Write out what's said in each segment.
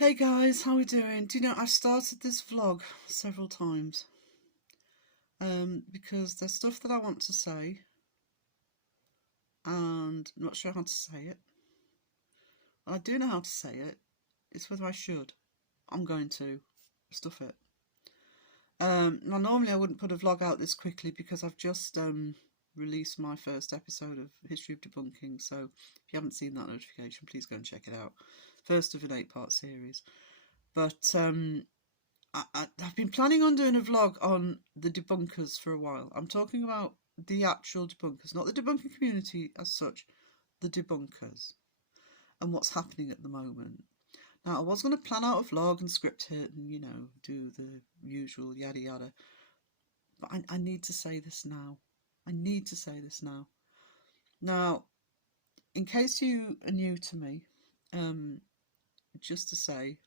Hey guys, how we doing? Do you know, I started this vlog several times because there's stuff that I want to say and I'm not sure how to say it. I do know how to say it. It's whether I should. I'm going to stuff it. Now normally I wouldn't put a vlog out this quickly because I've just released my first episode of History of Debunking, so if you haven't seen that notification, please go and check it out. First of an 8-part series. But I've been planning on doing a vlog on the debunkers for a while. I'm talking about the actual debunkers, not the debunking community as such, the debunkers and what's happening at the moment. Now, I was going to plan out a vlog and script it and, do the usual yada yada. But I need to say this now. I need to say this now. Now, in case you are new to me, just to say,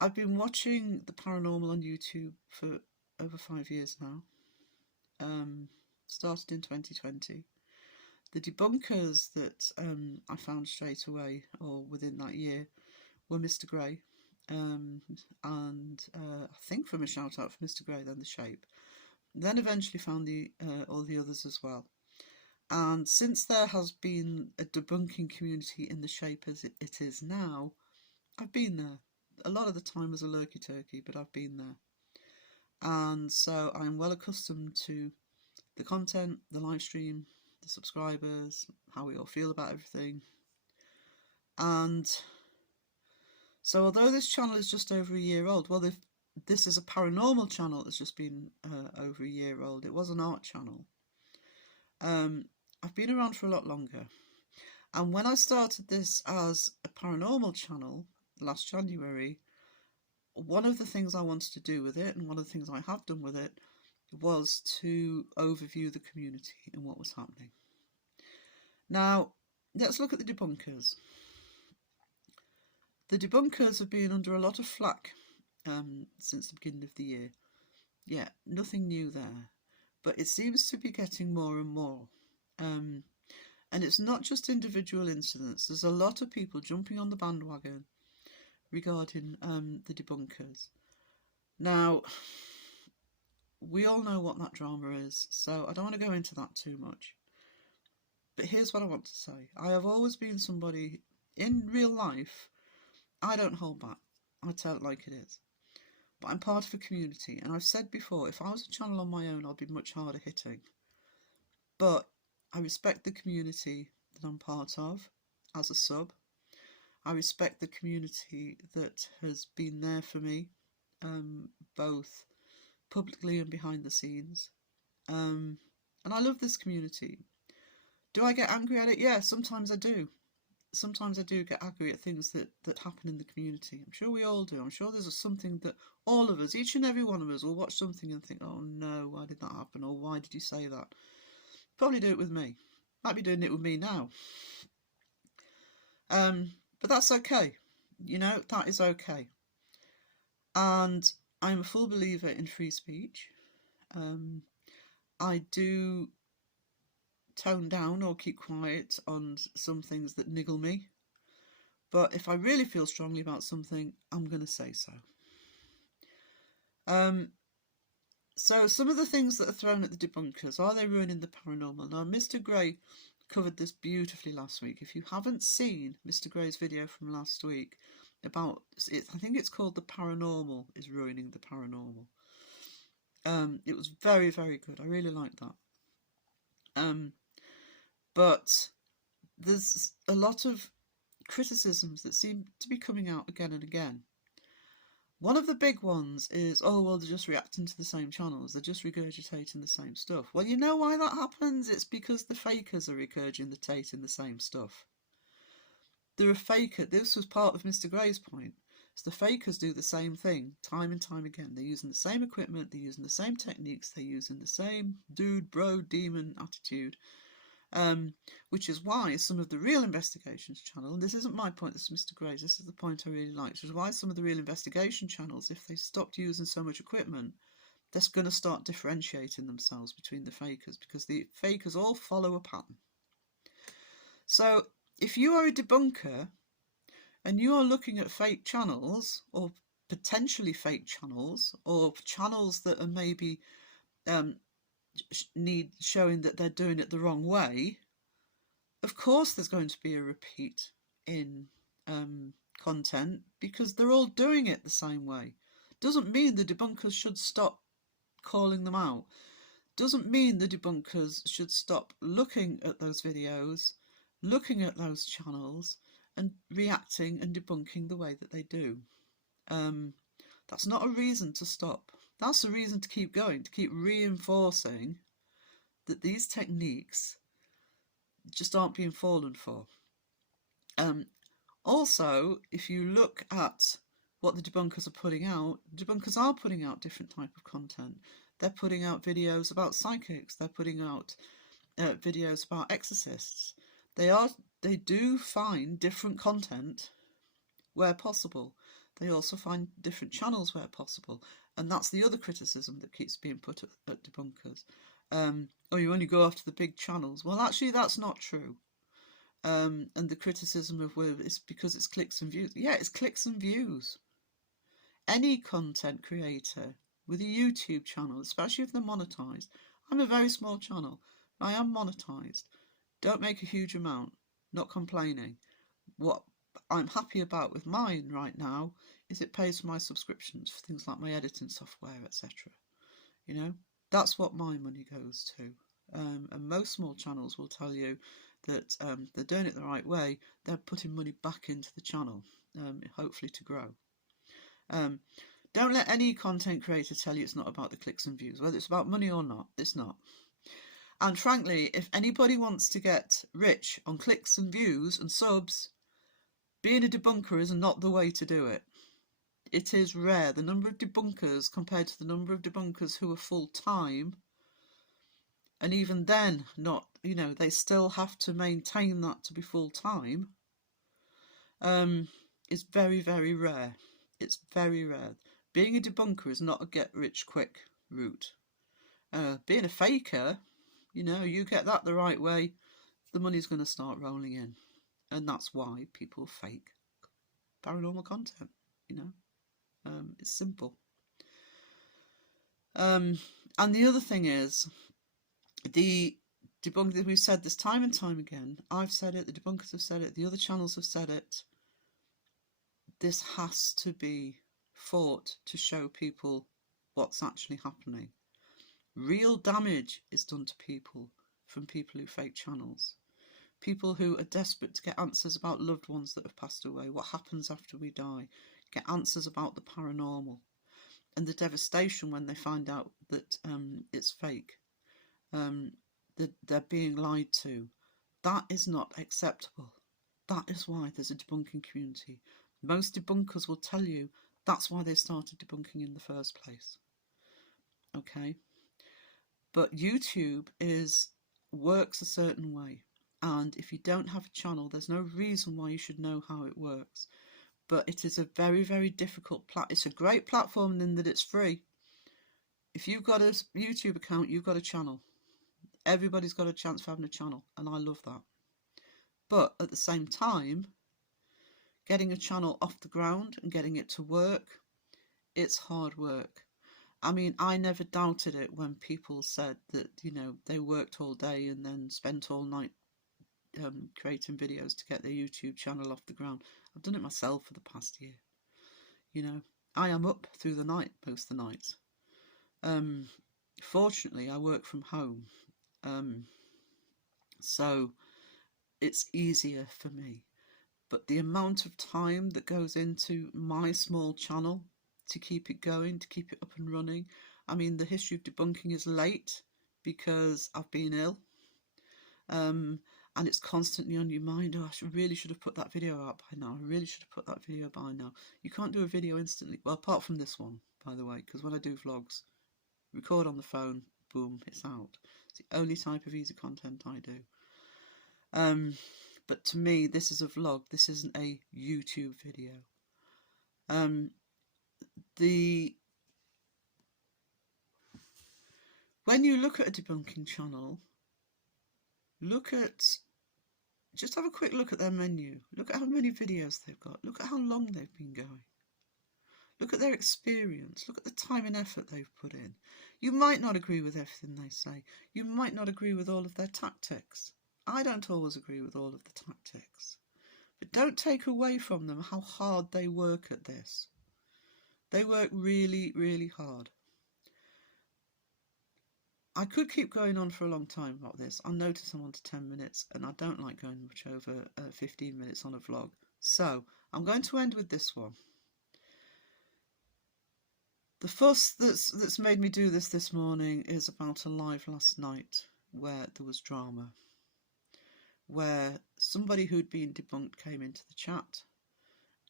I've been watching the paranormal on YouTube for over 5 years now. Started in 2020. The debunkers that I found straight away, or within that year, were Mr. Grey, and I think from a shout out for Mr. Grey, then The Shape. Then eventually found all the others as well. And since there has been a debunking community in The Shape as it is now, I've been there. A lot of the time as a lurky turkey, but I've been there. And so I'm well accustomed to the content, the live stream, the subscribers, how we all feel about everything. And so although this channel is just over a year old, well, this is a paranormal channel that's just been over a year old. It was an art channel. I've been around for a lot longer. And when I started this as a paranormal channel last January, one of the things I wanted to do with it, and one of the things I have done with it, was to overview the community and what was happening. Now, let's look at the debunkers. The debunkers have been under a lot of flack since the beginning of the year. Yeah, nothing new there, but it seems to be getting more and more. And it's not just individual incidents. There's a lot of people jumping on the bandwagon regarding the debunkers. Now, we all know what that drama is, so I don't want to go into that too much. But here's what I want to say. I have always been somebody, in real life, I don't hold back. I tell it like it is. But I'm part of a community, and I've said before, if I was a channel on my own, I'd be much harder hitting. But I respect the community that I'm part of as a sub. I respect the community that has been there for me, both publicly and behind the scenes. And I love this community. Do I get angry at it? Yeah, sometimes I do. Sometimes I do get angry at things that happen in the community. I'm sure we all do. I'm sure there's something that all of us, each and every one of us, will watch something and think, oh no, why did that happen? Or why did you say that? Probably do it with me. Might be doing it with me now. But that's okay. That is okay. And I'm a full believer in free speech. I do tone down or keep quiet on some things that niggle me. But if I really feel strongly about something, I'm going to say so. So some of the things that are thrown at the debunkers, are they ruining the paranormal? Now, Mr. Grey covered this beautifully last week. If you haven't seen Mr. Grey's video from last week about it, I think it's called The Paranormal is Ruining the Paranormal. It was very, very good. I really liked that. But there's a lot of criticisms that seem to be coming out again and again. One of the big ones is, oh, well, they're just reacting to the same channels. They're just regurgitating the same stuff. Well, you know why that happens? It's because the fakers are regurgitating the same stuff. They're a faker. This was part of Mr. Grey's point. So the fakers do the same thing time and time again. They're using the same equipment. They're using the same techniques. They're using the same dude, bro, demon attitude. Which is why some of the Real Investigations channel, and this isn't my point, this is Mr. Grey's, this is the point I really like, which is why some of the Real Investigation channels, if they stopped using so much equipment, they're going to start differentiating themselves between the fakers, because the fakers all follow a pattern. So if you are a debunker and you are looking at fake channels, or potentially fake channels, or channels that are maybe need showing that they're doing it the wrong way, of course there's going to be a repeat in content, because they're all doing it the same way. Doesn't mean the debunkers should stop calling them out. Doesn't mean the debunkers should stop looking at those videos, looking at those channels, and reacting and debunking the way that they do. That's not a reason to stop. That's a reason to keep going, to keep reinforcing that these techniques just aren't being fallen for. Also, if you look at what the debunkers are putting out, debunkers are putting out different type of content. They're putting out videos about psychics. They're putting out videos about exorcists. They do find different content where possible. They also find different channels where possible, and that's the other criticism that keeps being put at debunkers. Oh, you only go after the big channels. Well, actually, that's not true. And the criticism of, well, it's because it's clicks and views. Yeah, it's clicks and views. Any content creator with a YouTube channel, especially if they're monetized. I'm a very small channel. I am monetized. Don't make a huge amount. Not complaining. What I'm happy about with mine right now is it pays for my subscriptions for things like my editing software, etc. You know, that's what my money goes to. And most small channels will tell you that they're doing it the right way. They're putting money back into the channel, hopefully to grow. Don't let any content creator tell you it's not about the clicks and views, whether it's about money or not. It's not. And frankly, if anybody wants to get rich on clicks and views and subs, being a debunker is not the way to do it. It is rare. The number of debunkers compared to the number of debunkers who are full-time, and even then not, you know, they still have to maintain that to be full-time, is very, very rare. It's very rare. Being a debunker is not a get-rich-quick route. Being a faker, you know, you get that the right way, the money's going to start rolling in. And that's why people fake paranormal content, you know. It's simple. And the other thing is, the debunkers, we've said this time and time again, I've said it, the debunkers have said it, the other channels have said it, this has to be fought to show people what's actually happening. Real damage is done to people from people who fake channels. People who are desperate to get answers about loved ones that have passed away, what happens after we die, get answers about the paranormal, and the devastation when they find out that it's fake, that they're being lied to. That is not acceptable. That is why there's a debunking community. Most debunkers will tell you that's why they started debunking in the first place. Okay? But YouTube works a certain way. And if you don't have a channel, there's no reason why you should know how it works. But it is a very, very difficult it's a great platform in that it's free. If you've got a YouTube account, you've got a channel. Everybody's got a chance for having a channel, and I love that. But at the same time, getting a channel off the ground and getting it to work, it's hard work. I mean, I never doubted it when people said that, you know, they worked all day and then spent all night creating videos to get their YouTube channel off the ground. I've done it myself for the past year. You know, I am up through the night most of the nights. Fortunately, I work from home, so it's easier for me. But the amount of time that goes into my small channel to keep it going, to keep it up and running. I mean, the history of debunking is late because I've been ill. And it's constantly on your mind. Oh, really should have put that video out by now. I really should have put that video by now. You can't do a video instantly. Well, apart from this one, by the way, because when I do vlogs, record on the phone, boom, it's out. It's the only type of easy content I do. But to me, this is a vlog. This isn't a YouTube video. When you look at a debunking channel, look at just have a quick look at their menu. Look at how many videos they've got. Look at how long they've been going. Look at their experience. Look at the time and effort they've put in. You might not agree with everything they say. You might not agree with all of their tactics. I don't always agree with all of the tactics. But don't take away from them how hard they work at this. They work really, really hard. I could keep going on for a long time about this. I notice I'm on to 10 minutes and I don't like going much over 15 minutes on a vlog. So I'm going to end with this one. The fuss that's made me do this morning is about a live last night where there was drama, where somebody who'd been debunked came into the chat,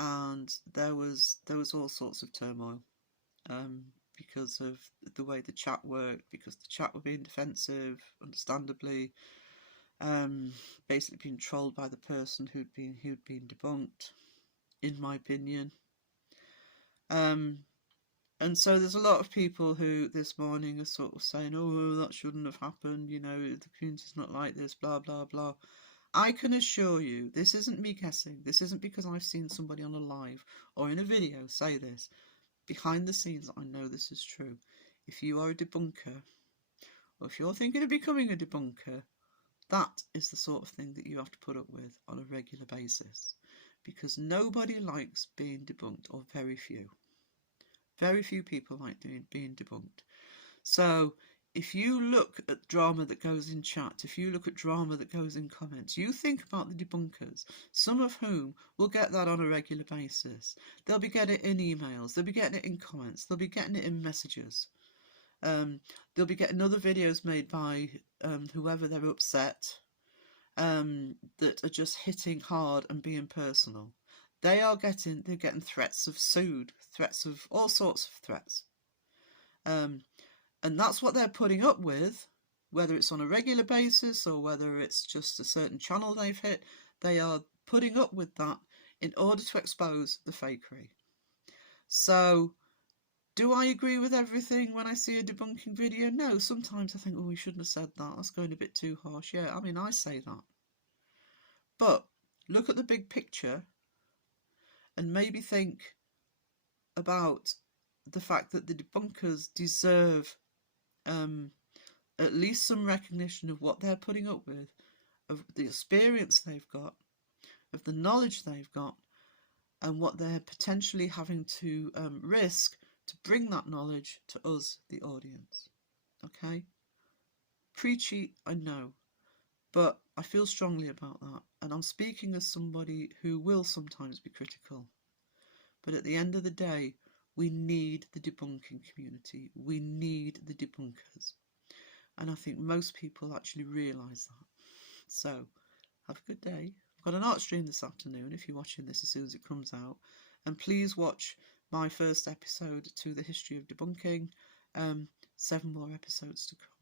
and there was all sorts of turmoil because of the way the chat worked, because the chat were being defensive, understandably, basically being trolled by the person who'd been debunked, in my opinion. And so there's a lot of people who this morning are sort of saying, oh, that shouldn't have happened, you know, the community's not like this, blah, blah, blah. I can assure you, this isn't me guessing. This isn't because I've seen somebody on a live or in a video say this. Behind the scenes, I know this is true. If you are a debunker, or if you're thinking of becoming a debunker, that is the sort of thing that you have to put up with on a regular basis. Because nobody likes being debunked, or very few. Very few people like being debunked. So if you look at drama that goes in chat, if you look at drama that goes in comments, you think about the debunkers, some of whom will get that on a regular basis. They'll be getting it in emails, they'll be getting it in comments, they'll be getting it in messages. They'll be getting other videos made by whoever they're upset, that are just hitting hard and being personal. They're getting threats of sued, threats of all sorts of threats. And that's what they're putting up with, whether it's on a regular basis or whether it's just a certain channel they've hit. They are putting up with that in order to expose the fakery. So, do I agree with everything when I see a debunking video? No, sometimes I think, oh, we shouldn't have said that. That's going a bit too harsh. Yeah, I mean, I say that. But look at the big picture and maybe think about the fact that the debunkers deserve at least some recognition of what they're putting up with, of the experience they've got, of the knowledge they've got, and what they're potentially having to risk to bring that knowledge to us, the audience. Okay? Preachy, I know, but I feel strongly about that, and I'm speaking as somebody who will sometimes be critical. But at the end of the day, we need the debunking community. We need the debunkers. And I think most people actually realise that. So, have a good day. I've got an art stream this afternoon if you're watching this as soon as it comes out. And please watch my first episode to the history of debunking. 7 more episodes to come.